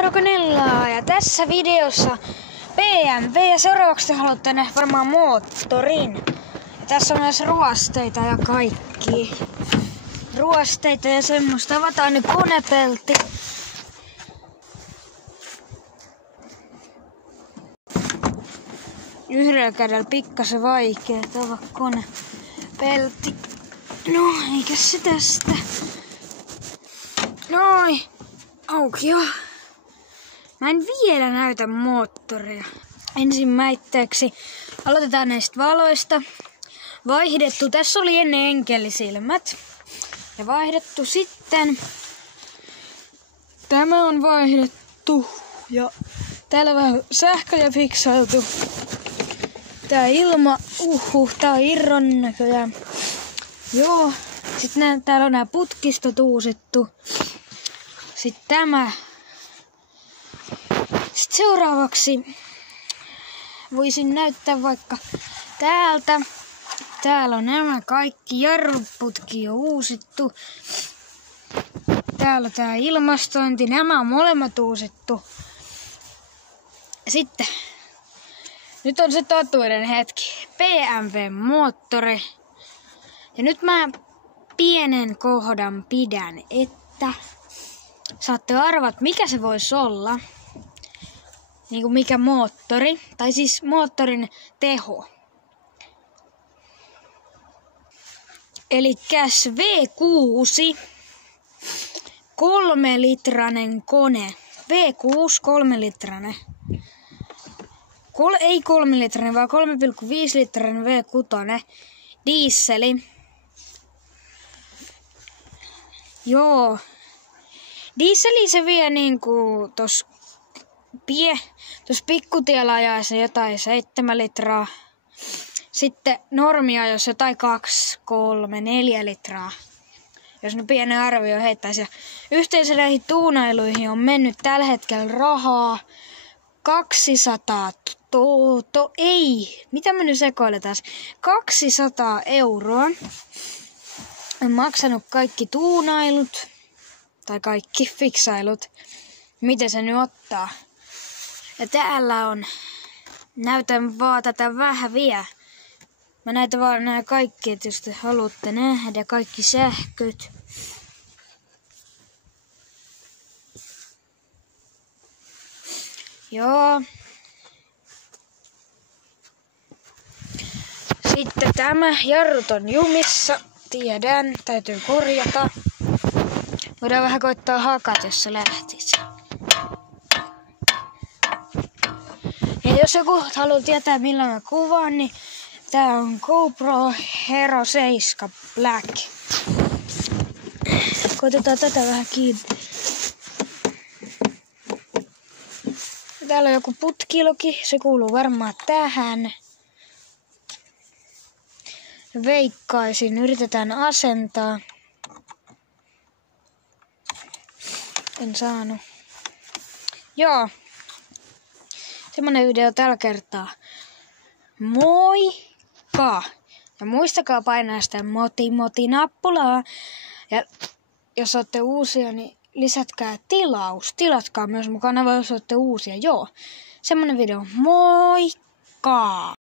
Euroconella ja tässä videossa BMW ja seuraavaksi te haluatte nähdä varmaan moottorin. Ja tässä on myös ruosteita ja kaikki. Ruosteita ja semmoista. Avataan nyt konepelti. Yhdellä kädellä pikkasen vaikea avaa konepelti. No, eikä se tästä. Noin. Auki jo. Mä en vielä näytä moottoria. Ensimmäiseksi aloitetaan näistä valoista. Vaihdettu. Tässä oli ennen enkelisilmät. Ja vaihdettu sitten. Tämä on vaihdettu. Ja täällä vähän sähköjä fiksailtu. Tää ilma. Tää on irron näköjään. Joo. Sitten täällä on nää putkistot uusittu. Sitten tämä. Sitten seuraavaksi voisin näyttää vaikka täältä. Täällä on nämä kaikki jarruputki jo uusittu. Täällä tää ilmastointi. Nämä on molemmat uusittu. Sitten. Nyt on se totuuden hetki. BMW-moottori. Ja nyt mä pienen kohdan pidän, että saatte arvata, mikä se voisi olla. Niin kuin mikä moottori, tai siis moottorin teho. Elikkäs V6, 3-litranen kone. V6, 3-litranen. Ei 3-litranen, vaan 3,5-litranen V6. Dieseli. Joo. Dieseli se vie niinku tossa pikkutiellä ajaessa jotain 7 litraa. Sitten normia jos jotain 2, 3, 4 litraa. Jos ne pienen arvio heittäisi. Yhteensä näihin tuunailuihin on mennyt tällä hetkellä rahaa 200 ei. Mitä mä nyt sekoilen taas? 200 euroa. Olen maksanut kaikki tuunailut. Tai kaikki fiksailut. Miten se nyt ottaa? Ja täällä on. Näytän vaan tätä vähän vielä. Mä näytän vaan nämä kaikki, että jos te haluatte nähdä kaikki sähköt. Joo. Sitten tämä jarrut on jumissa. Tiedän, täytyy korjata. Voidaan vähän koittaa hakata, jos se lähtisi. Ja jos joku haluaa tietää millä mä kuvaan, niin tää on GoPro Hero 7 Black. Koitetaan tätä vähän kiinni. Täällä on joku putkiloki, se kuuluu varmaan tähän. Veikkaisin, yritetään asentaa. En saanut. Joo. Semmonen video tällä kertaa. Moikka! Ja muistakaa painaa sitä moti-nappulaa. Ja jos olette uusia, niin lisätkää tilaus. Tilatkaa myös mukana, jos olette uusia. Joo. Semmonen video. Moikka!